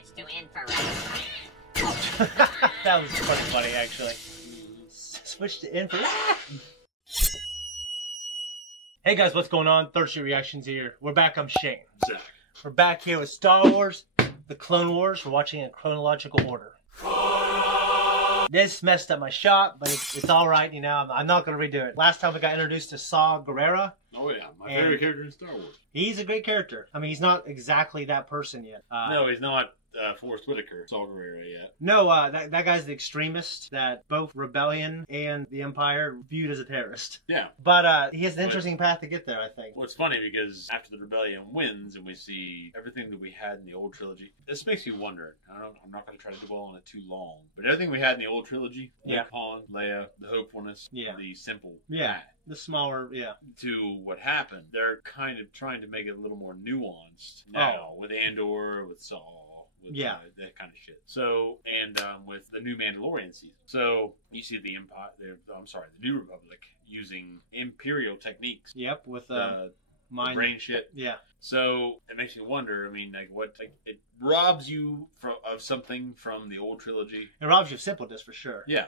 switch to infrared. That was pretty funny, actually. Switch to infrared. Hey guys, what's going on? Third Street Reactions here. We're back. I'm Shane. Zach. We're back here with Star Wars, the Clone Wars. We're watching in chronological order. This messed up my shot, but it's all right. You know, I'm not going to redo it. Last time we got introduced to Saw Gerrera. Oh yeah, my favorite character in Star Wars. He's a great character. I mean, he's not exactly that person yet. No, he's not Forrest Whitaker, Saw Gerrera yet. No, that guy's the extremist that both Rebellion and the Empire viewed as a terrorist. Yeah. But he has an interesting path to get there, I think. Well, it's funny because after the Rebellion wins and we see everything that we had in the old trilogy, this makes you wonder. I'm not going to try to dwell on it too long, but everything we had in the old trilogy, yeah, Han, Leia, the hopefulness, yeah, the simple, yeah, the smaller, yeah, to what happened, they're kind of trying to make it a little more nuanced now with Andor, with Saw. With, yeah, that kind of shit. So, and with the new Mandalorian season, so you see the Empire. The New Republic using Imperial techniques. Yep, with the brain shit. Yeah. So it makes me wonder. I mean, it robs you of something from the old trilogy. It robs you of simpleness for sure. Yeah,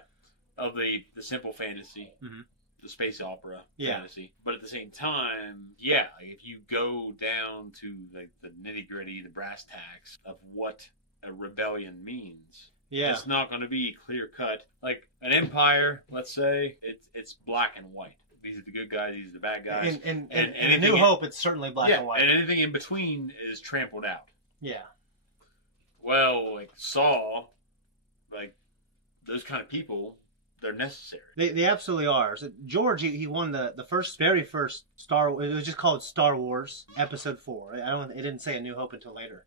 of the simple fantasy. Mm-hmm. The space opera yeah, fantasy, but at the same time, yeah, if you go down to the nitty gritty, the brass tacks of what a rebellion means, yeah, it's not going to be clear cut. Like an empire, let's say, it's black and white. These are the good guys, these are the bad guys. And A New Hope, it's certainly black and white. And anything in between is trampled out. Yeah. Well, like Saw, like those kind of people. They're necessary. They absolutely are. So George, he won the very first Star. It was just called Star Wars Episode 4. It didn't say A New Hope until later.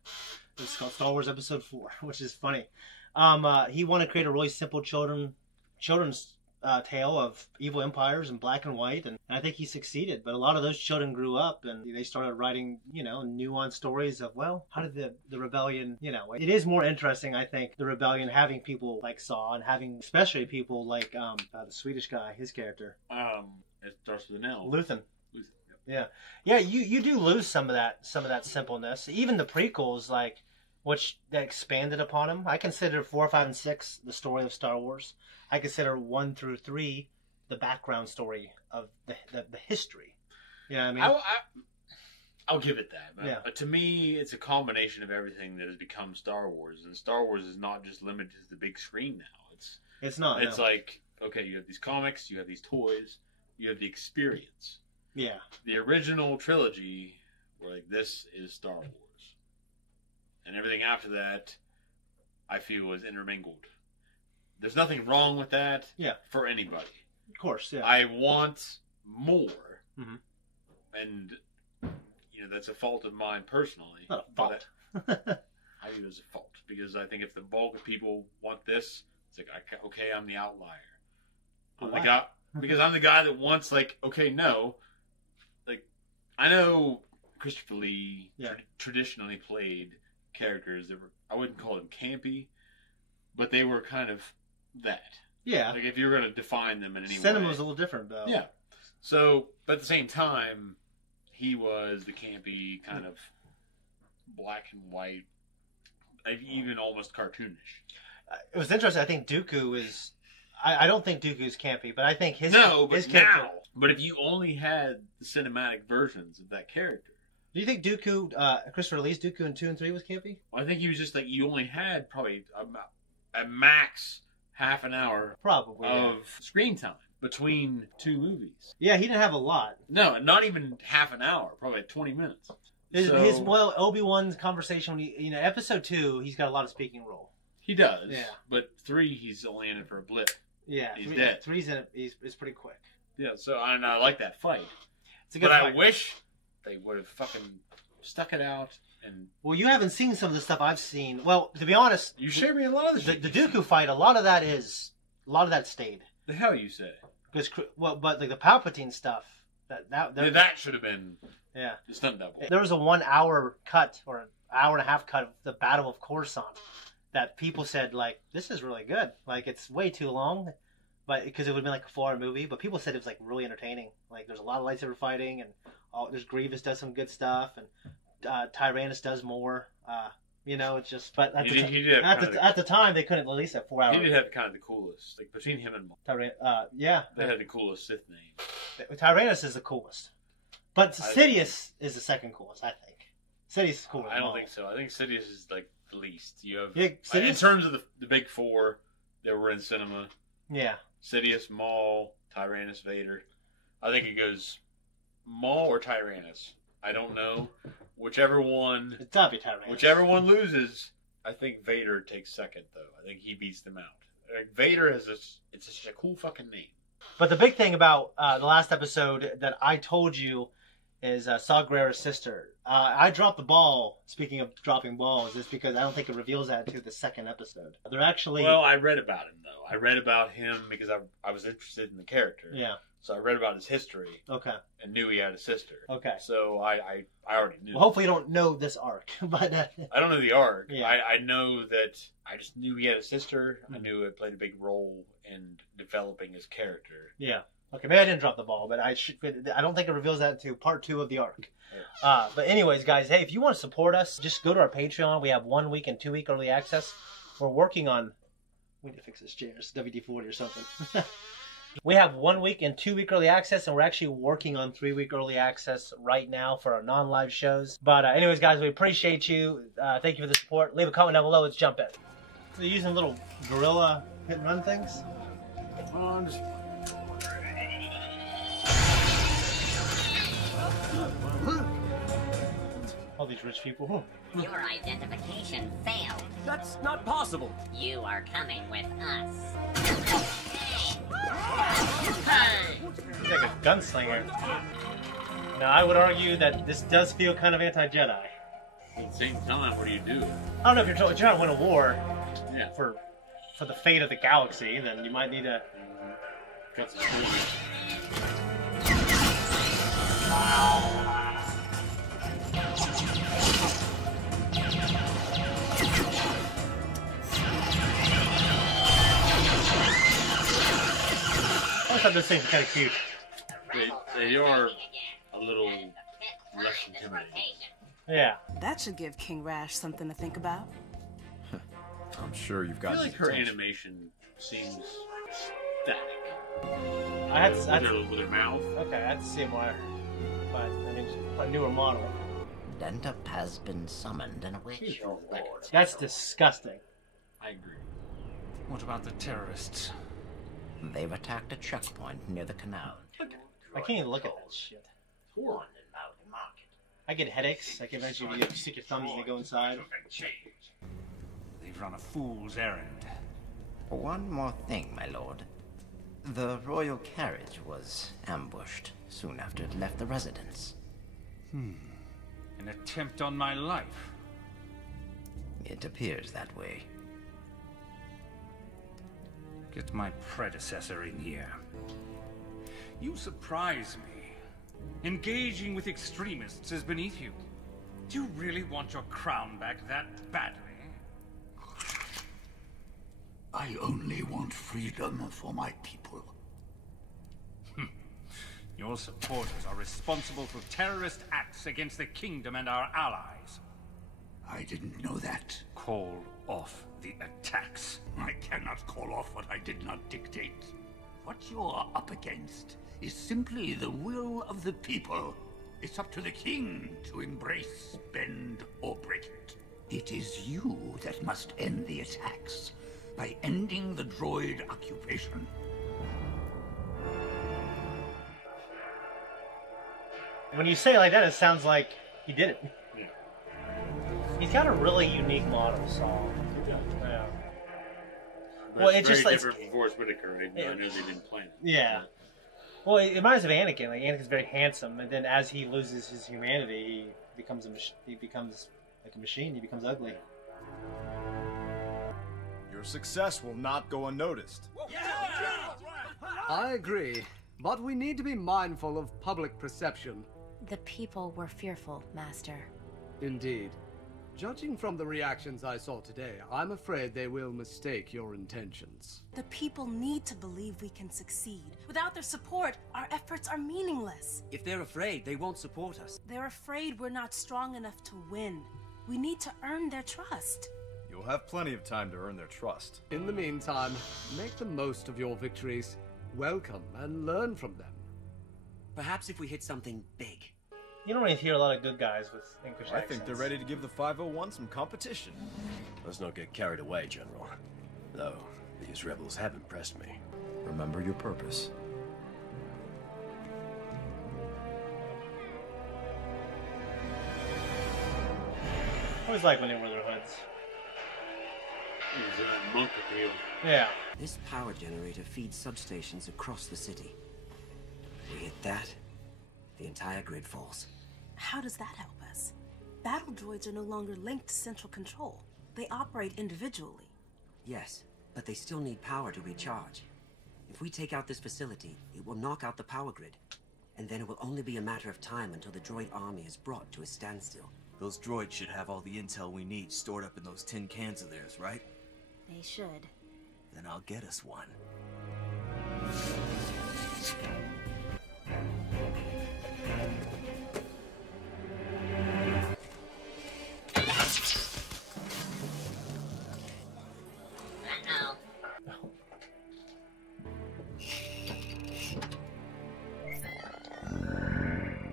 It was called Star Wars Episode 4, which is funny. He wanted to create a really simple children's tale of evil empires in black and white, and I think he succeeded. But a lot of those children grew up and they started writing, nuanced stories of, well, how did the rebellion, it is more interesting, I think, the rebellion having people like Saw and having especially people like the Swedish guy, his character. It starts with an L. Luthen. Yep. Yeah. You do lose some of that simpleness. Even the prequels, like, which that expanded upon them. I consider 4, 5, and 6 the story of Star Wars. I consider 1 through 3 the background story of the history. You know what I mean? I'll give it that. Yeah. But to me, it's a combination of everything that has become Star Wars. And Star Wars is not just limited to the big screen now. It's not. It's no. like, okay, you have these comics, you have these toys, you have the experience. Yeah. The original trilogy, were like, this is Star Wars. And everything after that, I feel, is intermingled. There's nothing wrong with that. Yeah. For anybody. Of course, yeah. I want more. Mm-hmm. And, that's a fault of mine personally. Not a fault. I view it as a fault. Because I think if the bulk of people want this, it's like, okay, I'm the outlier. I'm the guy, because I'm the guy that wants, like, okay, no. Like, I know Christopher Lee traditionally played characters that were, I wouldn't call them campy, but they were kind of that. Yeah. Like if you were going to define them in any way. Cinema was a little different, though. Yeah. So, but at the same time, he was the campy kind of black and white, even almost cartoonish. It was interesting. I think Dooku is. I don't think Dooku is campy, but I think his character. Now. But if you only had the cinematic versions of that character. Do you think Dooku, Christopher Lee's Dooku in 2 and 3 was campy? Well, I think he was just like, you only had probably a max half an hour of screen time between 2 movies. Yeah, he didn't have a lot. No, not even half an hour, probably 20 minutes. Obi-Wan's conversation, when episode 2, he's got a lot of speaking role. He does. Yeah. But 3, he's only in it for a blip. Yeah. He's dead. 3's in it, it's pretty quick. Yeah, so I like that fight. It's a good fight. I wish they would have fucking stuck it out and. Well, you haven't seen some of the stuff I've seen. Well, to be honest, you showed me a lot of the Dooku fight. A lot of that stayed. The hell you say? Because but like the Palpatine stuff, that should have been. Yeah. The stunt double. There was a 1 hour cut or an hour and a half cut of the Battle of Coruscant that people said, like, this is really good. Like, it's way too long, but because it would have been like a 4-hour movie. But people said it was like really entertaining. Like, there's a lot of lightsaber fighting, and there's Grievous does some good stuff, and Tyrannus does more. You know, it's just. But at, at the time, they couldn't release that 4 hours. He did have kind of the coolest, like between him and yeah, they had the coolest Sith name. Tyrannus is the coolest, but Sidious is the second coolest, I think. Sidious is cooler. I don't think so. I think Sidious is like the least. You have in terms of the big four that were in cinema. Yeah, Sidious, Maul, Tyrannus, Vader. I think it goes Maul or Tyrannus. I don't know. Whichever one. It's gotta be Tyrannus. Whichever one loses, I think Vader takes second though. I think he beats them out. Like, Vader has it's just a cool fucking name. But the big thing about the last episode that I told you is Saw Gerrera's sister. I dropped the ball, speaking of dropping balls, just because I don't think it reveals that until the second episode. They're actually... Well, I read about him, though. I read about him because I was interested in the character. Yeah. So I read about his history. Okay. And knew he had a sister. Okay. So I already knew. Well, hopefully you don't know this arc. But I don't know the arc. Yeah. I know that I just knew he had a sister. Mm-hmm. I knew it played a big role in developing his character. Yeah. Okay, maybe I didn't drop the ball, but I don't think it reveals that until part 2 of the arc. Yes. But anyways, guys, hey, if you want to support us, just go to our Patreon. We have 1 week and 2 week early access. We're working on... We need to fix this chair. It's WD-40 or something. We have 1 week and 2 week early access, and we're actually working on 3 week early access right now for our non-live shows. But anyways, guys, we appreciate you. Thank you for the support. Leave a comment down below. Let's jump in. They're using little gorilla hit and run things. I'm just... All these rich people. Your identification failed. That's not possible. You are coming with us. He's like a gunslinger. Now, I would argue that this does feel kind of anti-Jedi. At the same time, what do you do? I don't know if you're trying to win a war. Yeah. For the fate of the galaxy, then you might need to. Got some stories. I thought those things were kind of cute. They are a little less intimidating. Yeah. That should give King Rash something to think about. I'm sure you've got. I feel like her animation seems static. I had to with her mouth. Okay, I had to see more. But I mean, a newer model. Dentup has been summoned and awaits your order. That's disgusting. I agree. What about the terrorists? They've attacked a checkpoint near the canal. I can't even look at that shit. I get headaches. I can eventually stick your thumbs and they go inside. They've run a fool's errand. One more thing, my lord. The royal carriage was ambushed soon after it left the residence. An attempt on my life. It appears that way. Get my predecessor in here. You surprise me. Engaging with extremists is beneath you. Do you really want your crown back that badly? I only want freedom for my people. Your supporters are responsible for terrorist acts against the kingdom and our allies. I didn't know that. Call off the attacks. I cannot call off what I did not dictate. What you're up against is simply the will of the people. It's up to the king to embrace, bend, or break it. It is you that must end the attacks by ending the droid occupation. When you say it like that, it sounds like he did it. Yeah. He's got a really unique model, Saul. Yeah. Well, it's just different from Forrest Whitaker. I knew they didn't plan it. Yeah. Well, it reminds me of Anakin. Like, Anakin's very handsome, and then as he loses his humanity, he becomes like a machine. He becomes ugly. Your success will not go unnoticed. I agree, but we need to be mindful of public perception. The people were fearful, Master. Indeed. Judging from the reactions I saw today, I'm afraid they will mistake your intentions. The people need to believe we can succeed. Without their support, our efforts are meaningless. If they're afraid, they won't support us. They're afraid we're not strong enough to win. We need to earn their trust. You'll have plenty of time to earn their trust. In the meantime, make the most of your victories, welcome and learn from them. Perhaps if we hit something big. You don't really hear a lot of good guys with English I accents. think they're ready to give the 501 some competition. Let's not get carried away, General. Though, these rebels have impressed me. Remember your purpose. I always like when they wear their hoods. He's a monk appeal. Yeah. This power generator feeds substations across the city. We hit that, the entire grid falls. How does that help us? Battle droids are no longer linked to central control. They operate individually. Yes, but they still need power to recharge. If we take out this facility, it will knock out the power grid. And then it will only be a matter of time until the droid army is brought to a standstill. Those droids should have all the intel we need stored up in those tin cans of theirs, right? They should. Then I'll get us one.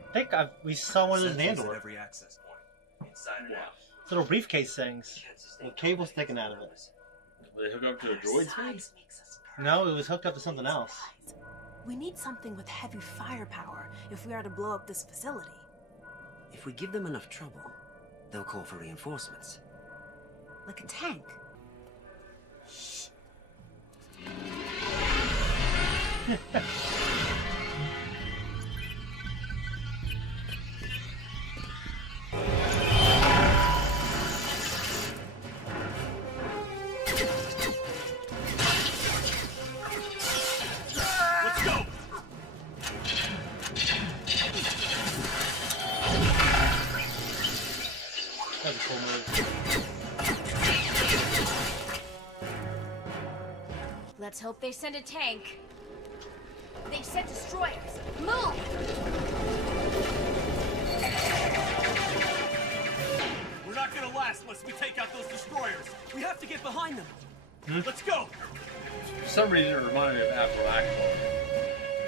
I think we saw one of those in Sensors at Andor. every access point, inside and out. Little briefcase things with cables sticking out of it. Will they hook up to a droid? No, it was hooked up to something else. We need something with heavy firepower if we are to blow up this facility. If we give them enough trouble, they'll call for reinforcements. Like a tank. That's a cool move. Let's hope they send a tank. They sent destroyers. Move! We're not gonna last unless we take out those destroyers. We have to get behind them. Let's go. For some reason, it reminded me of Afro Akbar.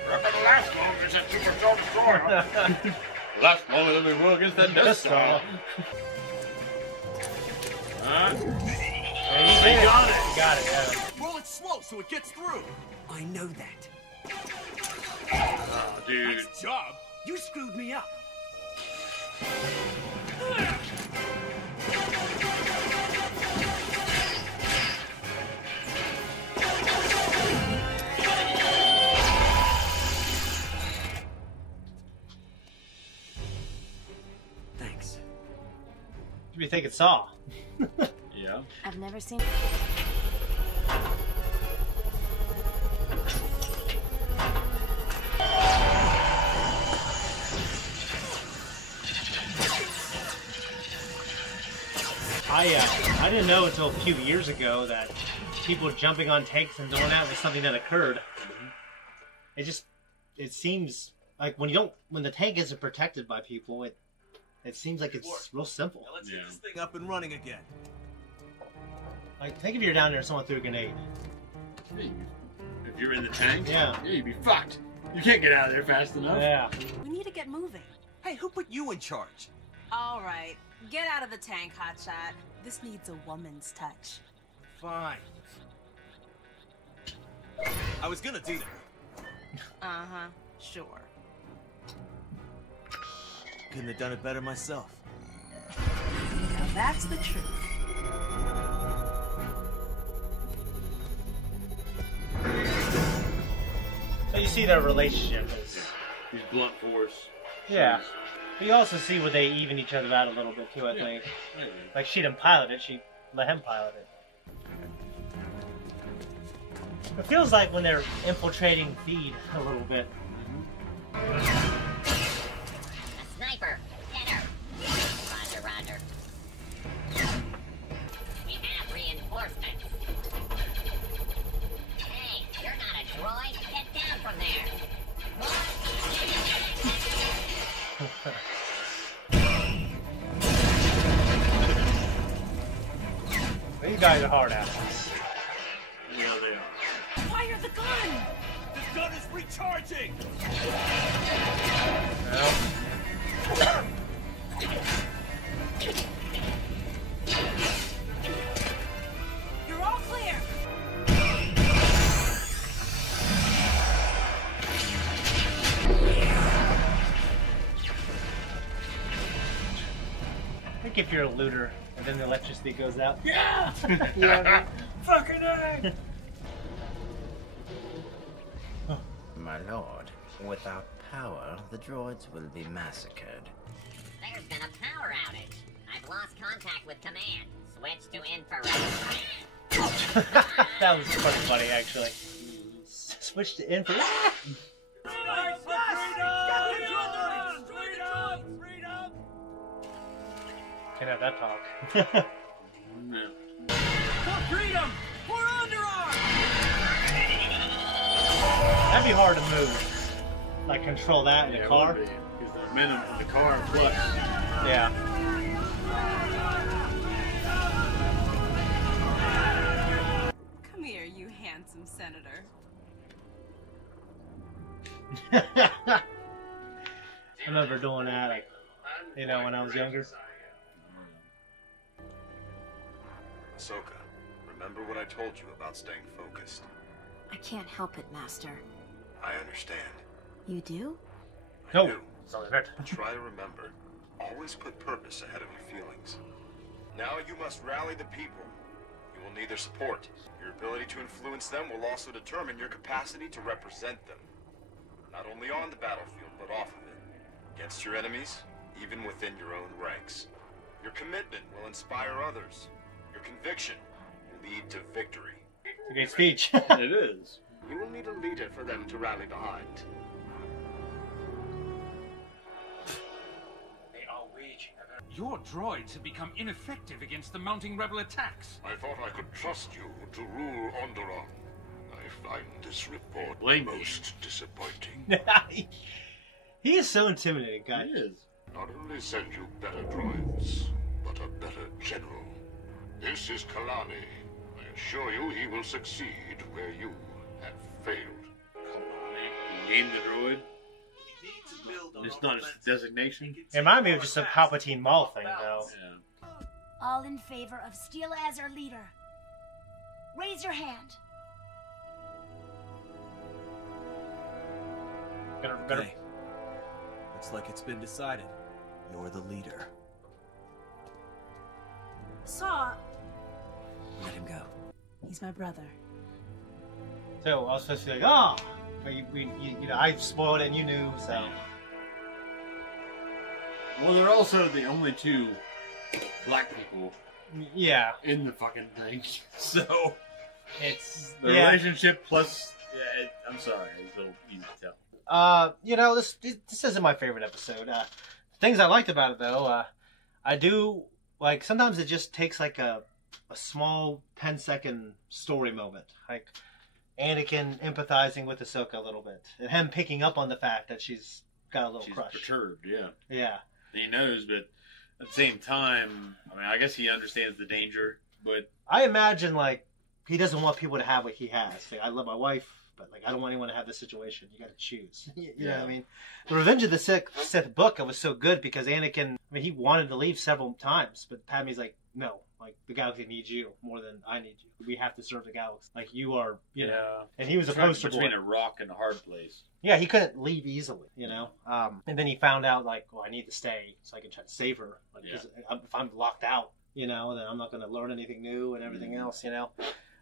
We're not gonna last long against that Superstar Destroyer. Last longer than we will against that Death Star. There you got it. You got it, yeah. Roll it slow so it gets through. I know that. Oh, dude. Nice job. You screwed me up. Thanks. What do you think it saw? Yeah. I've never seen... I didn't know until a few years ago that people jumping on tanks and doing that was something that occurred. It seems like when the tank isn't protected by people, it seems like it's real simple. Now let's get this thing up and running again. Like, think if you're down there and someone threw a grenade. Hey, if you're in the tank, Yeah. you'd be fucked. You can't get out of there fast enough. Yeah. We need to get moving. Hey, who put you in charge? All right. Get out of the tank, hotshot. This needs a woman's touch. Fine. I was gonna do that. Uh-huh. Sure. Couldn't have done it better myself. Now that's the truth. So you see their relationship is... He's blunt force. Yeah. But you also see where they even each other out a little bit too, I think. Maybe. Like, she didn't pilot it, she let him pilot it. It feels like when they're infiltrating feed a little bit. A sniper! Get her! Roger, roger. We have reinforcements. Hey, you're not a droid! Get down from there! guys are hard asses. Yeah, they are. Fire the gun! This gun is recharging! You're all clear! I think if you're a looter and then the electricity goes out. Yeah! Yeah. Fucking A! My lord, without power, the droids will be massacred. There's been a power outage. I've lost contact with command. Switch to infrared. That was pretty funny, actually. Switch to infrared. Can't have that talk. For freedom! For underarm! That'd be hard to move. Like control that in the car. Because the momentum in the car plus. Yeah. Come here, you handsome senator. I remember doing that, like, you know, when I was younger. Ahsoka, remember what I told you about staying focused. I can't help it, Master. I understand. You do? No. Do. Try to remember. Always put purpose ahead of your feelings. Now you must rally the people. You will need their support. Your ability to influence them will also determine your capacity to represent them. Not only on the battlefield, but off of it. Against your enemies, even within your own ranks. Your commitment will inspire others. Your conviction will lead to victory. It's a great speech. It is. You will need a leader for them to rally behind. They are waging Your droids have become ineffective against the mounting rebel attacks. I thought I could trust you to rule Onderon. I find this report most disappointing. He is so intimidating, guy. He is. Not only send you better droids, but a better general. This is Kalani. I assure you he will succeed where you have failed. Kalani? He named the droid? It's not his designation? It reminded me of just a Palpatine Maul thing, though. Yeah. All in favor of Steela as our leader. Raise your hand. Better. Looks like it's been decided. You're the leader. Saw. Let him go. He's my brother. So I was supposed to be like, oh, but you know, I spoiled it and you knew, so. Well, they're also the only two black people Yeah. in the fucking thing. So, It's the relationship plus. Yeah, I'm sorry, it's a little easy to tell. You know, this isn't my favorite episode. Things I liked about it, though, I do, like, sometimes it just takes, like, a small 10-second story moment. Like, Anakin empathizing with Ahsoka a little bit. And him picking up on the fact that she's got a little crush. Perturbed, yeah. Yeah. He knows, but at the same time, I mean, I guess he understands the danger, but... I imagine, like, he doesn't want people to have what he has. Like, I love my wife, but, like, I don't want anyone to have this situation. You got to choose. You know what I mean? The Revenge of the Sith book, it was so good because Anakin, I mean, he wanted to leave several times, but Padme's like, no. Like, the galaxy needs you more than I need you. We have to serve the galaxy. Like, you are, you know. And he was a poster boy. Between a rock and a hard place. Yeah, he couldn't leave easily, you know. And then he found out, like, well, I need to stay so I can try to save her. Like, 'cause if I'm locked out, you know, then I'm not going to learn anything new and everything else, you know.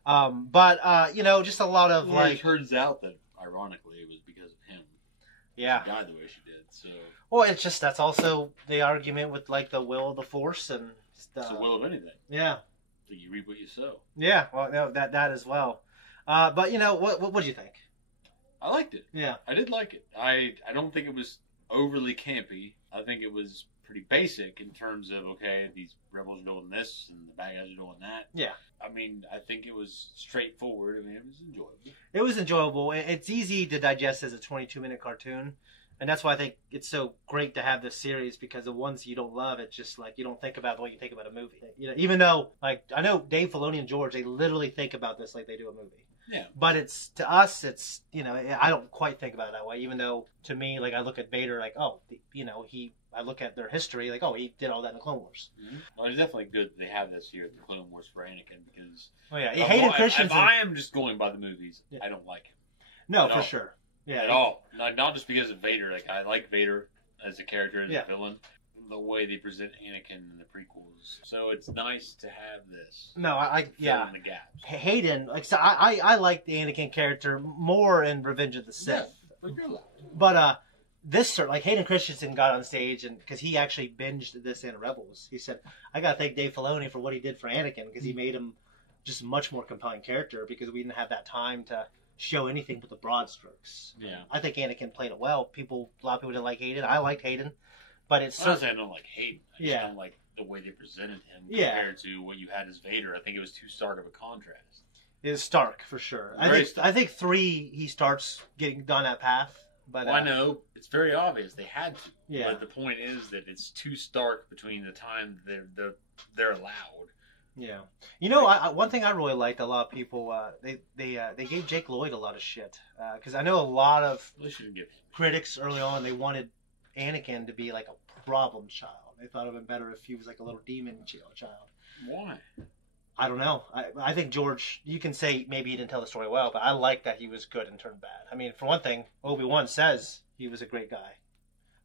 But you know, just a lot of, like... It turns out that, ironically, it was because of him. Yeah. She died the way she did, so... Well, it's just, that's also the argument with, like, the will of the Force and... It's the will of anything. Yeah. So you reap what you sow. Yeah, well, no, that as well. But, you know, what do you think? I liked it. Yeah. I did like it. I don't think it was overly campy. I think it was pretty basic in terms of, okay, these rebels are doing this and the bad guys are doing that. Yeah. I mean, I think it was straightforward. I mean, it was enjoyable. It was enjoyable. It's easy to digest as a 22-minute cartoon. And that's why I think it's so great to have this series, because the ones you don't love, it's just like you don't think about the way you think about a movie. You know, even though, like, I know Dave Filoni and George, they literally think about this like they do a movie. Yeah. But it's, to us, it's, you know, I don't quite think about it that way, even though, to me, like, I look at Vader like, oh, you know, I look at their history like, oh, he did all that in the Clone Wars. Mm-hmm. Well, it's definitely good that they have this here at the Clone Wars for Anakin, because... Oh, yeah. Hayden Christensen... If I am just going by the movies, I don't like him. No, for sure. Yeah. At all. Not just because of Vader. Like, I like Vader as a character, as a villain. The way they present Anakin in the prequels. So it's nice to have this. No, fill in the gaps. Hayden, like, so I like the Anakin character more in Revenge of the Sith. Yeah, but this, like, Hayden Christensen got on stage, and because he actually binged this in Rebels, he said, I gotta thank Dave Filoni for what he did for Anakin, because he made him just a much more compelling character, because we didn't have that time to show anything but the broad strokes. Yeah. I think Anakin played it well. A lot of people didn't like Hayden. I liked Hayden. But it's I don't like Hayden. I just don't like the way they presented him compared to what you had as Vader. I think it was too stark of a contrast. It is stark, for sure. I think 3, he starts getting down that path. But I know. It's very obvious. They had to. Yeah. But the point is that it's too stark between the time they're allowed. Yeah. You know, one thing I really liked, a lot of people, they gave Jake Lloyd a lot of shit. Because I know a lot of critics early on, they wanted Anakin to be like a problem child. They thought it would have been better if he was like a little demon child. Why? I don't know. I think George, you can say maybe he didn't tell the story well, but I like that he was good and turned bad. I mean, for one thing, Obi-Wan says he was a great guy.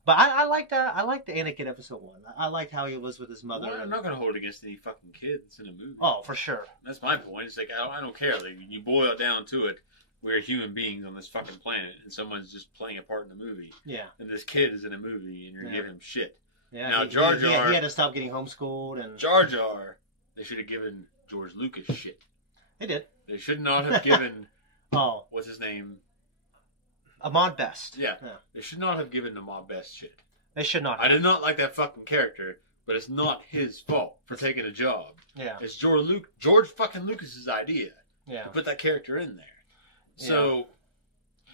But I liked the Anakin episode 1. I liked how he was with his mother. Well, I'm not going to hold it against any fucking kids in a movie. Oh, for sure. That's my point. It's like, I don't care. Like, you boil it down to it, we're human beings on this fucking planet, and someone's just playing a part in the movie. Yeah. And this kid is in a movie, and you're giving him shit. Yeah. Now, Jar Jar... He had to stop getting homeschooled. And Jar Jar, they should have given George Lucas shit. They did. They should not have given... Oh. What's his name? Ahmad Best. Yeah. They should not have given Ahmad Best shit. They should not have. I did not like that fucking character, but it's not his fault for taking a job. Yeah. It's George fucking Lucas's idea to put that character in there. So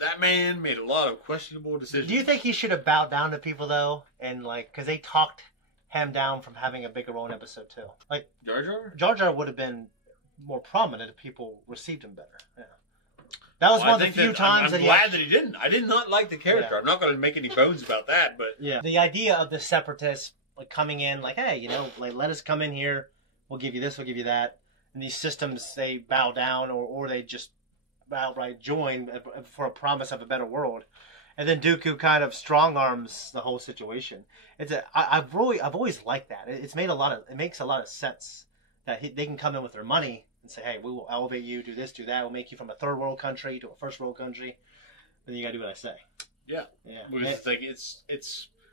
that man made a lot of questionable decisions. Do you think he should have bowed down to people though, and like, because they talked him down from having a bigger role in episode 2? Like Jar Jar? Jar Jar would have been more prominent if people received him better. Yeah. That was one of the few times I'm glad that he didn't. I did not like the character. Yeah. I'm not going to make any bones about that, but the idea of the separatists like coming in, like, hey, you know, like, let us come in here. We'll give you this. We'll give you that. And these systems, they bow down, or they just outright join for a promise of a better world. And then Dooku kind of strong arms the whole situation. I've always liked that. It makes a lot of sense that they can come in with their money and say, hey, we will elevate you, do this, do that. We'll make you from a third world country to a first world country. Then you gotta do what I say. Yeah. Because it's like it's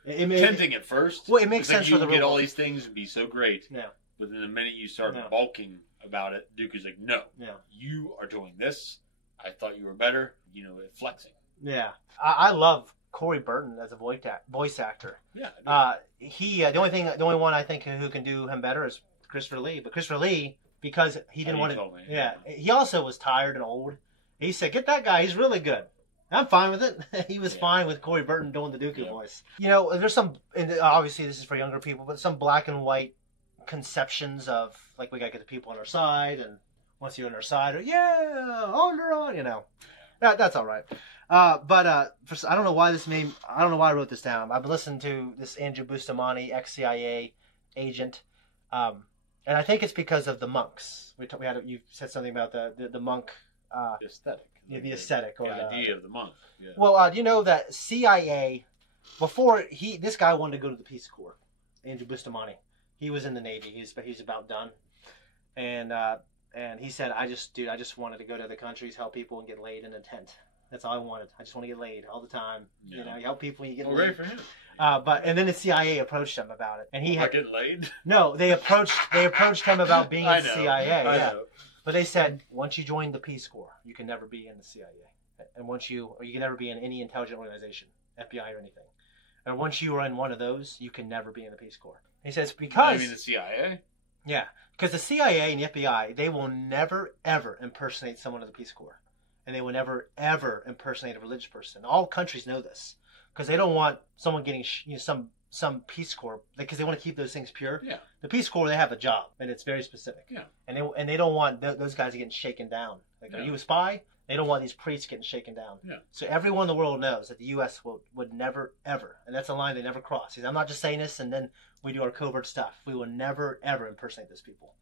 it tempting at first. Well, it makes sense for the real get real all world. these things and be so great. Yeah. But then the minute you start balking about it, Dooku's like, no. Yeah. You are doing this. I thought you were better. You know, flexing. Yeah. I love Corey Burton as a voice actor. Yeah. The only one I think who can do him better is Christopher Lee. But Christopher Lee, because he didn't want to... Yeah. He also was tired and old. He said, get that guy. He's really good. I'm fine with it. He was fine with Corey Burton doing the Dooku voice. You know, there's some... And obviously, this is for younger people, but some black and white conceptions of, like, we got to get the people on our side, and once you're on our side, on, you know. That's all right. I don't know why I wrote this down. I've listened to this Andrew Bustamante, ex-CIA agent, and I think it's because of the monks. You said something about the monk aesthetic. Yeah, the aesthetic or the idea of the monk. Yeah. Well, do you know that CIA before this guy wanted to go to the Peace Corps, Andrew Bustamante. He was in the Navy. He's about done, and he said, I just wanted to go to other countries, help people, and get laid in a tent. That's all I wanted. I just want to get laid all the time. Yeah. You know, you help people, you get laid. Great for him. And then the CIA approached him about it, and he had getting laid. No, they approached him about being in the CIA. I know. But they said once you join the Peace Corps, you can never be in the CIA, and you can never be in any intelligent organization, FBI or anything. And once you are in one of those, you can never be in the Peace Corps. He says because. I mean the CIA. Yeah, because the CIA and the FBI, they will never ever impersonate someone in the Peace Corps. And they will never, ever impersonate a religious person. All countries know this. because they don't want someone getting some Peace Corps, because they want to keep those things pure. Yeah. The Peace Corps, they have a job, and it's very specific. Yeah. And they don't want those guys getting shaken down. Like, are you a spy? They don't want these priests getting shaken down. Yeah. So everyone in the world knows that the U.S. would never, ever, and that's a line they never cross. I'm not just saying this and then we do our covert stuff. We will never, ever impersonate those people.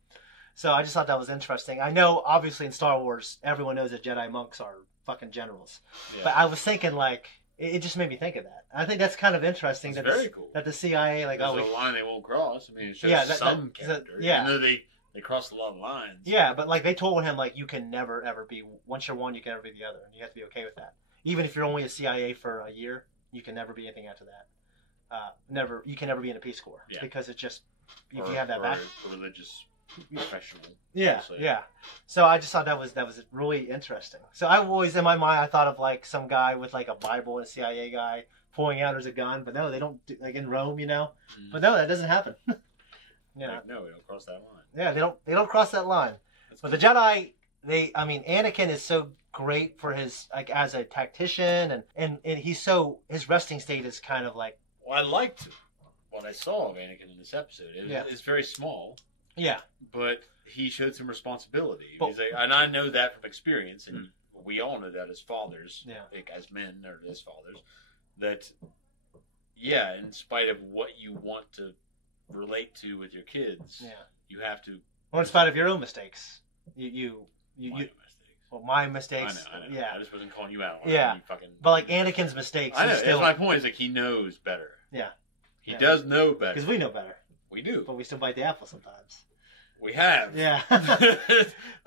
So I just thought that was interesting. I know, obviously, in Star Wars, everyone knows that Jedi monks are fucking generals. Yeah. But I was thinking, like, it just made me think of that. I think that's kind of interesting. That's very cool. That the CIA, like, there's a line they won't cross. I mean, it shows some character. Yeah. Even though they crossed a lot of lines. Yeah, but, like, they told him, like, you can never, ever be, once you're one, you can never be the other. And you have to be okay with that. Even if you're only a CIA for a year, you can never be anything after that. You can never be in a Peace Corps. Yeah. Because it's just, if you have that back. Or religious professional. Yeah, yeah. So I just thought that was really interesting. So I always, in my mind, I thought of, like, some guy with, like, a Bible and a CIA guy pulling out as a gun. But no, they don't, like, in Rome, you know. Mm-hmm. But no, that doesn't happen. You know? No, we don't cross that line. Yeah, they don't cross that line. But the Jedi, Anakin is so great for his, like, as a tactician, and he's so, his resting state is kind of like. Well, I liked what I saw of Anakin in this episode. It's very small. Yeah. But he showed some responsibility. He's like, and I know that from experience, and we all know that as fathers, like as men or as fathers, that, yeah, in spite of what you want to relate to with your kids, you have to. Or in spite of your own mistakes, my mistakes. I know. Yeah. I just wasn't calling you out. But like Anakin's mistakes. I know. That's my point. Is like he knows better. Yeah. He does know better. Because we know better. We do. But we still bite the apple sometimes. We have. Yeah.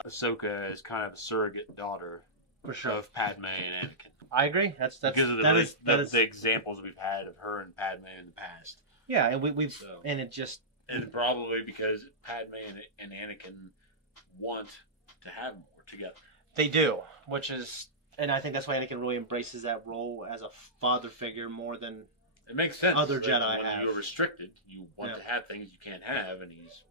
Ahsoka is kind of a surrogate daughter for sure of Padme and Anakin. I agree. That's because of the examples we've had of her and Padme in the past. Yeah, and and it just. And probably because Padme and Anakin want to have more together. They do, and I think that's why Anakin really embraces that role as a father figure more than it makes sense. Other Jedi have. You're restricted. You want to have things you can't have, and he's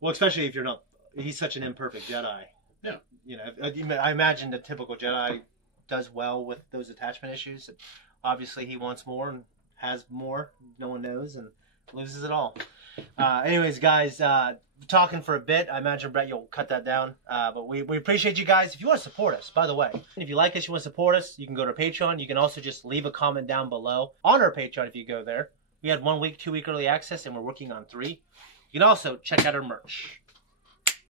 well, especially if you're not. He's such an imperfect Jedi. Yeah, you know, I imagine the typical Jedi does well with those attachment issues. Obviously, he wants more and has more. No one knows and loses it all. Anyways, guys, talking for a bit. I imagine, Brett, you'll cut that down. But we appreciate you guys. If you want to support us, by the way, if you like us, you want to support us, you can go to our Patreon. You can also just leave a comment down below on our Patreon if you go there. We had 1 week, 2 week early access, and we're working on 3. You can also check out our merch.